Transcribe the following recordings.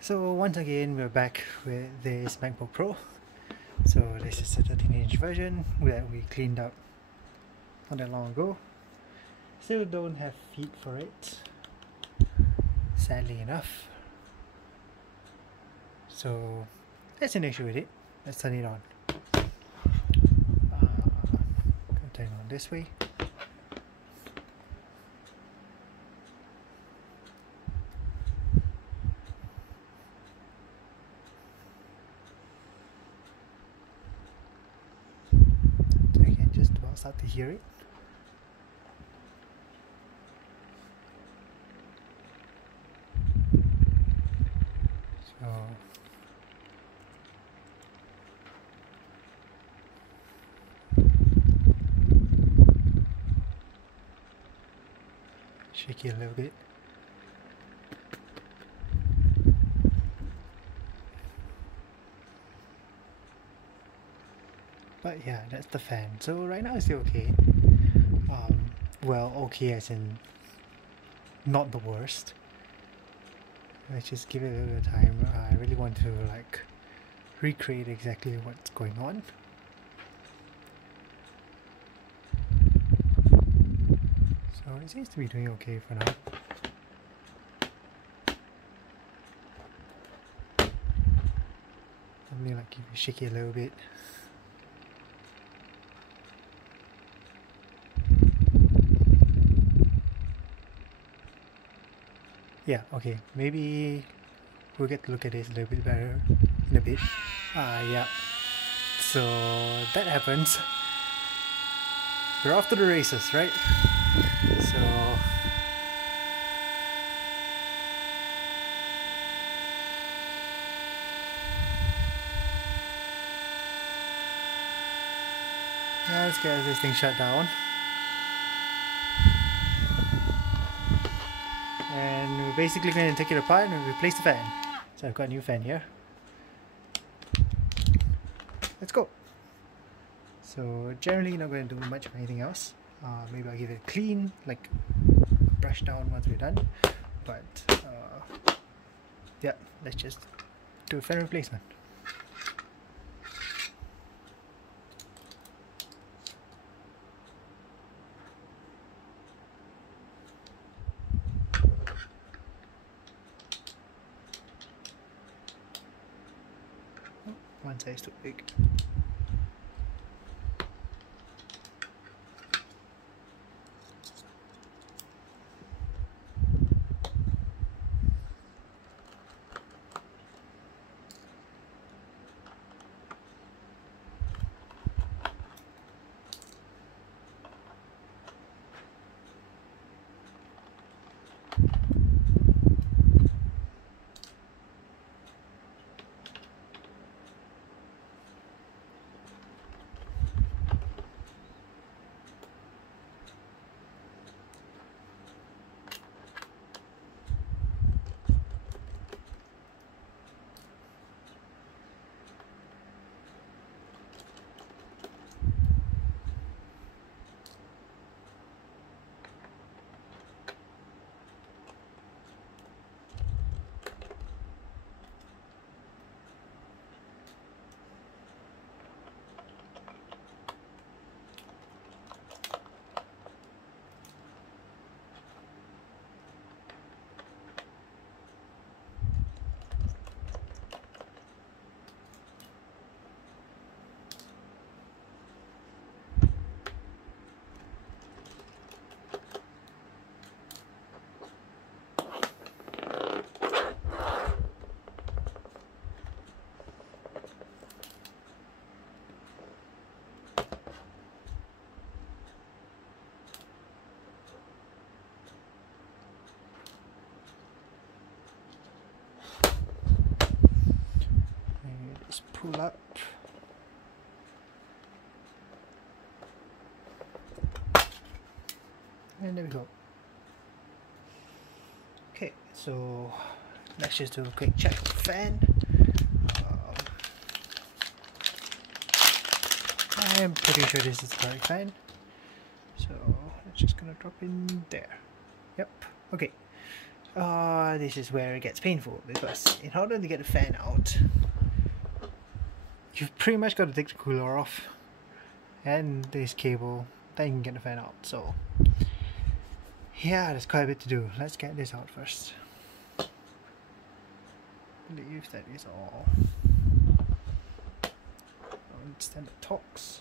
So once again we're back with this MacBook Pro. So this is a 13-inch version that we cleaned up not that long ago. Still don't have feet for it, sadly enough. So that's an issue with it. Let's turn it on. Turn it on this way. So you can just about start to hear it. So shake it a little bit. But yeah, that's the fan. So right now it's still okay. Well, okay as in not the worst. Let's just give it a little bit of time. I really want to like recreate exactly what's going on. So it seems to be doing okay for now. Probably like if you shake it a little bit. Yeah, okay, maybe we'll get to look at this a little bit better in a bit. Yeah, so that happens. We're off to the races, right? So yeah, let's get this thing shut down. And we're basically going to take it apart and replace the fan. So I've got a new fan here. Let's go. So generally not going to do much of anything else. Maybe I'll give it a clean, like brush down once we're done. But yeah, let's just do a fan replacement. One size too big. Pull up. And there we go. Okay, so let's just do a quick check of the fan. I am pretty sure this is the correct fan. So it's just gonna drop in there. Yep, okay. this is where it gets painful, because in order to get the fan out, you've pretty much got to take the cooler off and this cable, then you can get the fan out. So yeah, there's quite a bit to do. Let's get this out first. I believe that is all. Standard Torx.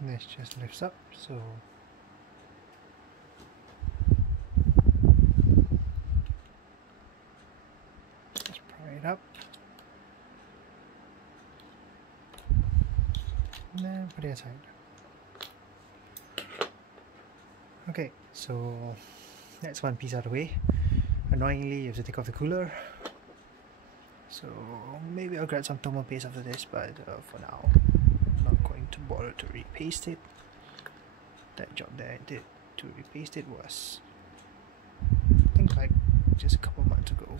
This just lifts up, so let's pry it up and then put it aside. Okay, so that's one piece out of the way. Annoyingly, you have to take off the cooler, so maybe I'll grab some thermal paste after this, but for now to bother to repaste it. That job that I did to repaste it was, I think, like just a couple months ago.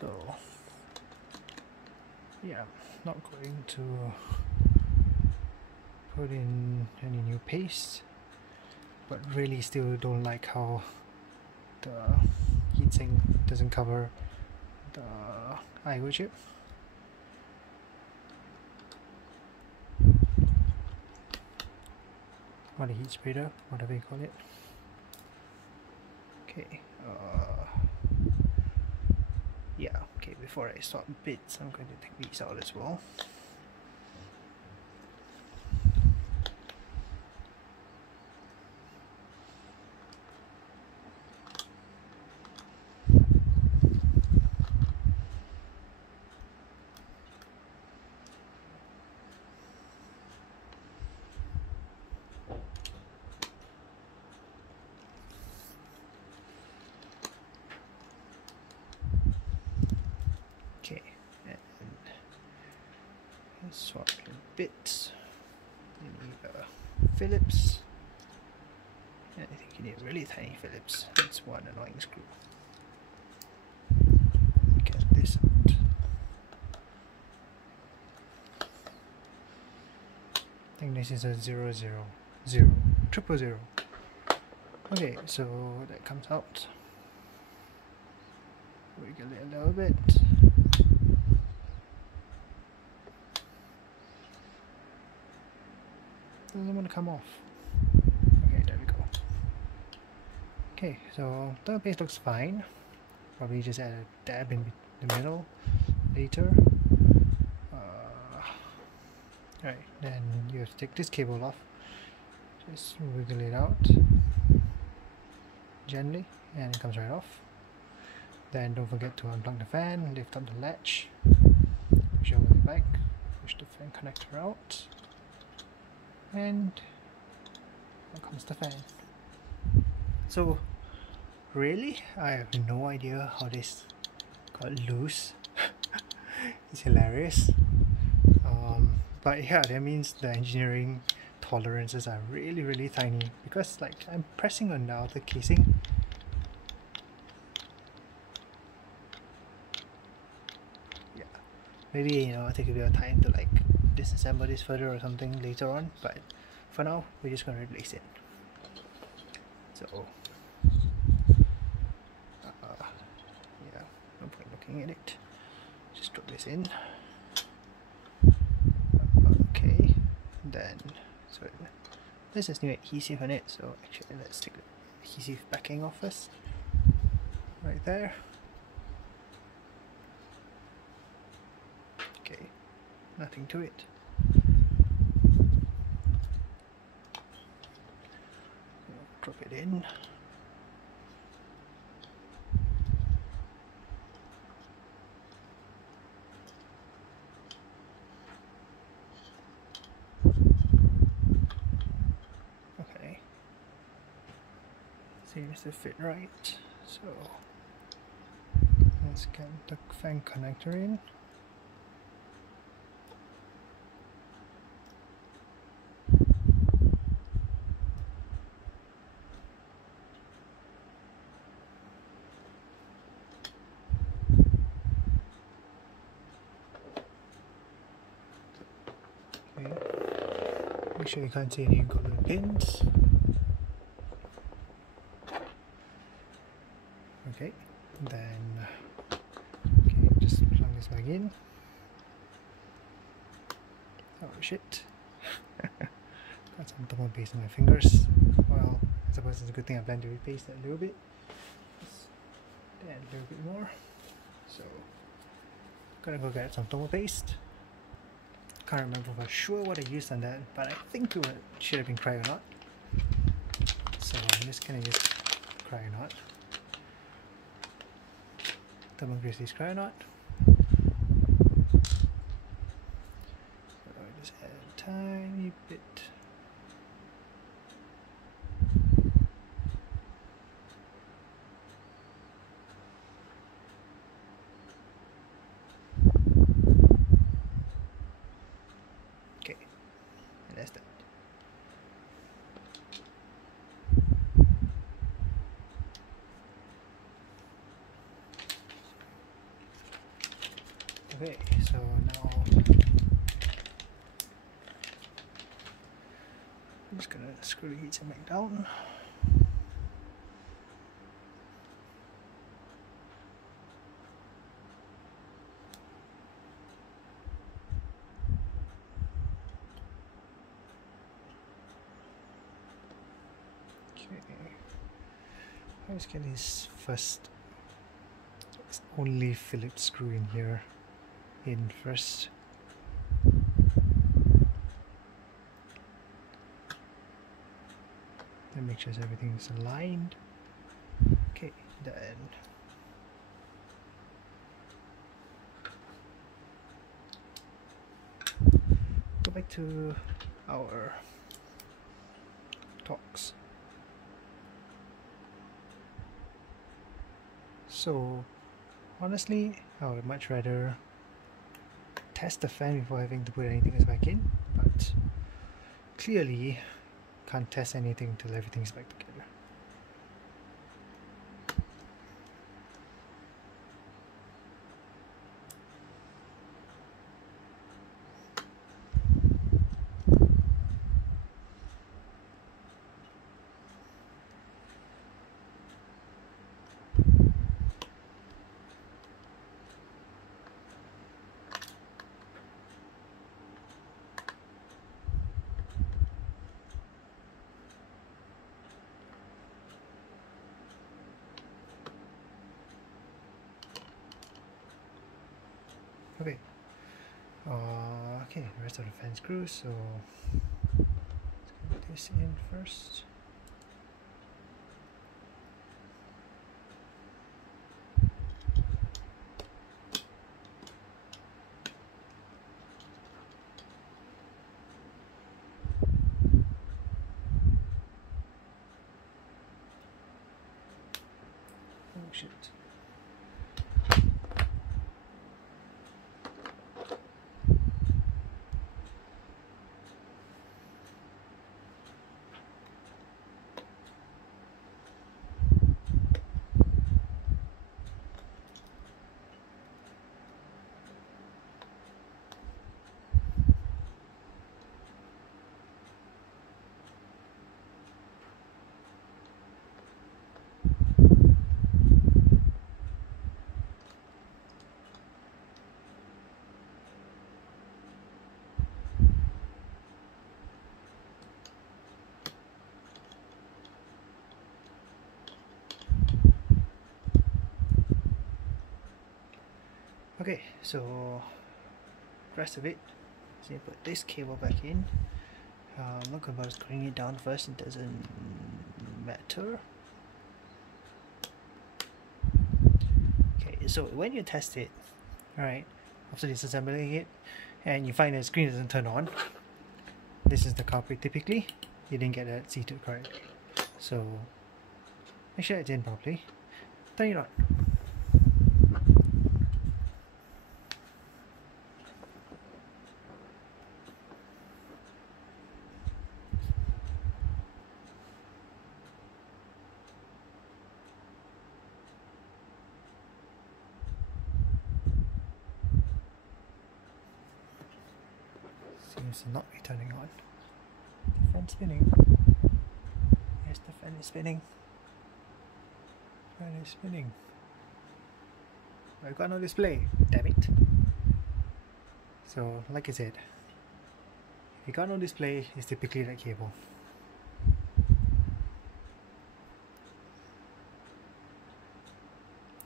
So yeah, not going to put in any new paste, but really still don't like how the heatsink doesn't cover the I/O chip. Or the heat spreader, whatever you call it. Okay, yeah, okay, before I swap bits, I'm going to take these out as well. Okay, and let's swap your bits. You need Phillips. And I think you need really tiny Phillips. That's one annoying screw. Get this out. I think this is a 000, 000. Okay, so that comes out. Wiggle it a little bit. Doesn't want to come off. Okay, there we go. Okay, so the base looks fine. Probably just add a dab in the middle later. Right, then you have to take this cable off. Just wiggle it out gently, and it comes right off. Then don't forget to unplug the fan, lift up the latch, push over the back, push the fan connector out, and there comes the fan. So really, I have no idea how this got loose. It's hilarious. But yeah, that means the engineering tolerances are really tiny, because like I'm pressing on the outer casing. Yeah, Maybe, you know, I'll take a bit of time to like disassemble this further or something later on, but for now we're just gonna replace it. So yeah, no point looking at it. Just drop this in. Okay, then so this is new adhesive on it, so actually let's take the adhesive backing off first. Right there. Okay, nothing to it. Drop it in. Okay. Seems to fit right. So let's get the fan connector in. Make sure you can't see any incoming pins. Okay, then just plug this back in. Oh shit. Got some tomato paste on my fingers. Well, I suppose it's a good thing I plan to repaste that a little bit. Just add a little bit more. So, gonna go get some tomato paste. Can't remember for sure what I used on that, but I think it should have been Cryonaut. So I'm just gonna use Cryonaut. Double grease this Cryonaut. So I just add a tiny bit. Okay, and that's that. Okay, so now I'm just gonna screw the heatsink back down. Let's get this first only Phillips screw in here first. Then make sure everything is aligned. Okay, then go back to our talks. So honestly, I would much rather test the fan before having to put anything else back in, but clearly can't test anything until everything's back together. Okay. Okay, the rest of the fan screws, so let's get this in first. Oh shit. Okay, so rest of it, so you put this cable back in. I'm not going to bother screwing it down first, it doesn't matter. Okay, so when you test it, alright, after disassembling it, and you find that the screen doesn't turn on, this is the culprit typically. You didn't get that seated correctly. So make sure it's in properly. Turn it on. Seems to not be turning on. The fan spinning. Yes, the fan is spinning. Fan is spinning. I've got no display. Damn it. So, like I said, if you got no display, it's typically that cable.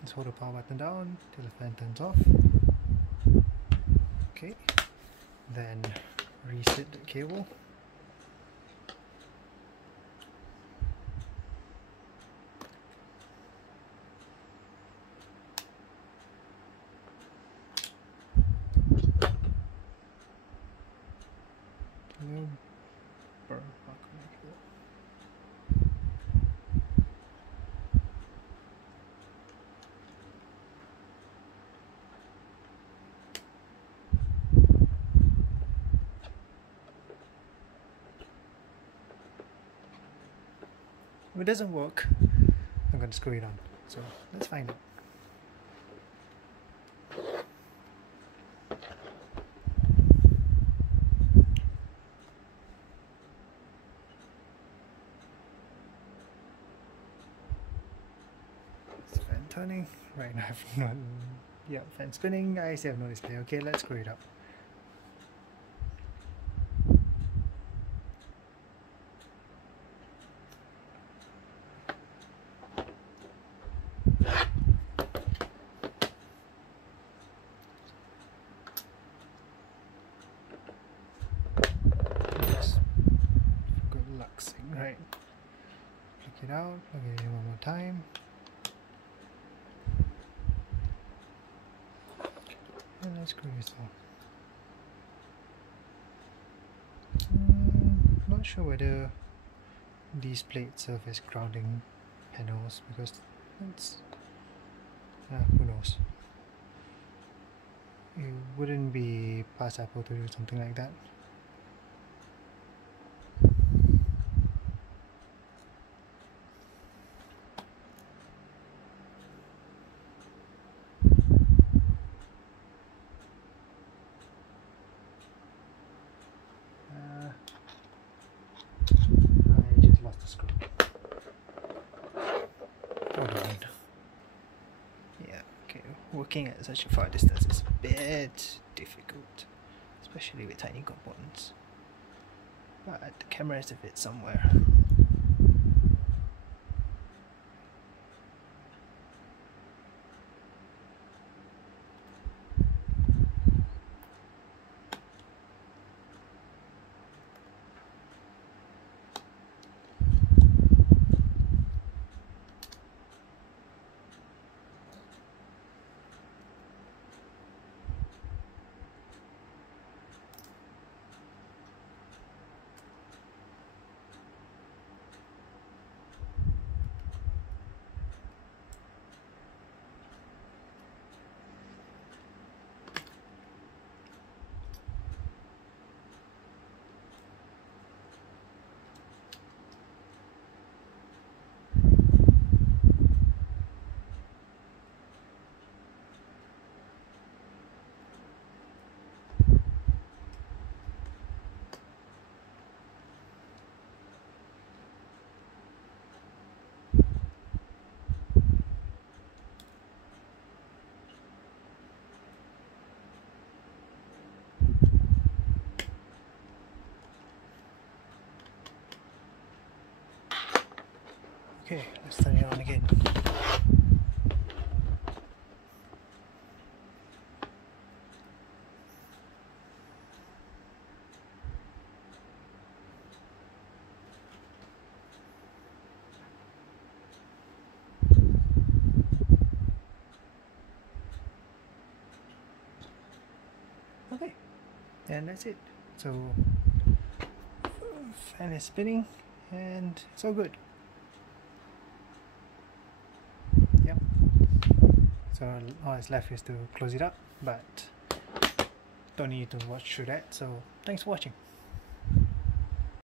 Just hold the power button down till the fan turns off. Okay. Then reset the cable. No burn back on the cable. If it doesn't work, I'm going to screw it on. So let's find out. It's fan turning. Right now I've not. Yeah, fan spinning. I still have no display. Okay, let's screw it up. Good luck, right? Check it out. Plug it in one more time. And let's screw this on. Not sure whether these plates serve as grounding panels because that's who knows. It wouldn't be past Apple to do something like that. I just lost the screw. Hold on. Yeah, okay. Working at such a far distance is a bit difficult, especially with tiny components. But the camera has to fit somewhere. Okay, let's turn it on again. and that's it. So fan is spinning and it's all good. Yep. So all that's left is to close it up, but don't need to watch through that. So thanks for watching.